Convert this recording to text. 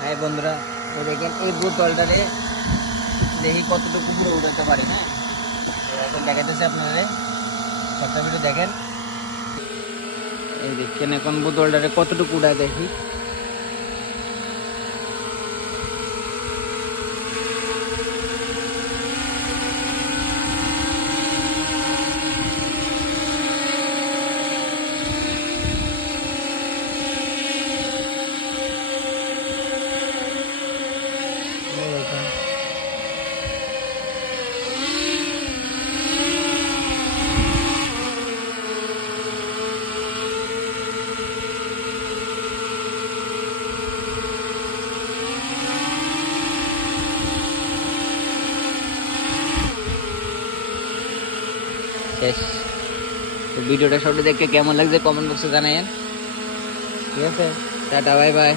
হ্যাঁ বন্ধুরা, এই দেখেন এই বোতলটারে দেখি কতটুকু পুরো উঠাতে পারি। হ্যাঁ, এখন দেখাতেছে আপনারা, সবটা ভিডিও দেখেন। এই দেখেন এখন বোতলটারে কতটুকু উঠায় দেখি। শেষ। তো ভিডিওটা সবাই দেখে কেমন লাগছে কমেন্ট বক্সে জানাইন। ঠিক আছে, টাটা, বাই বাই।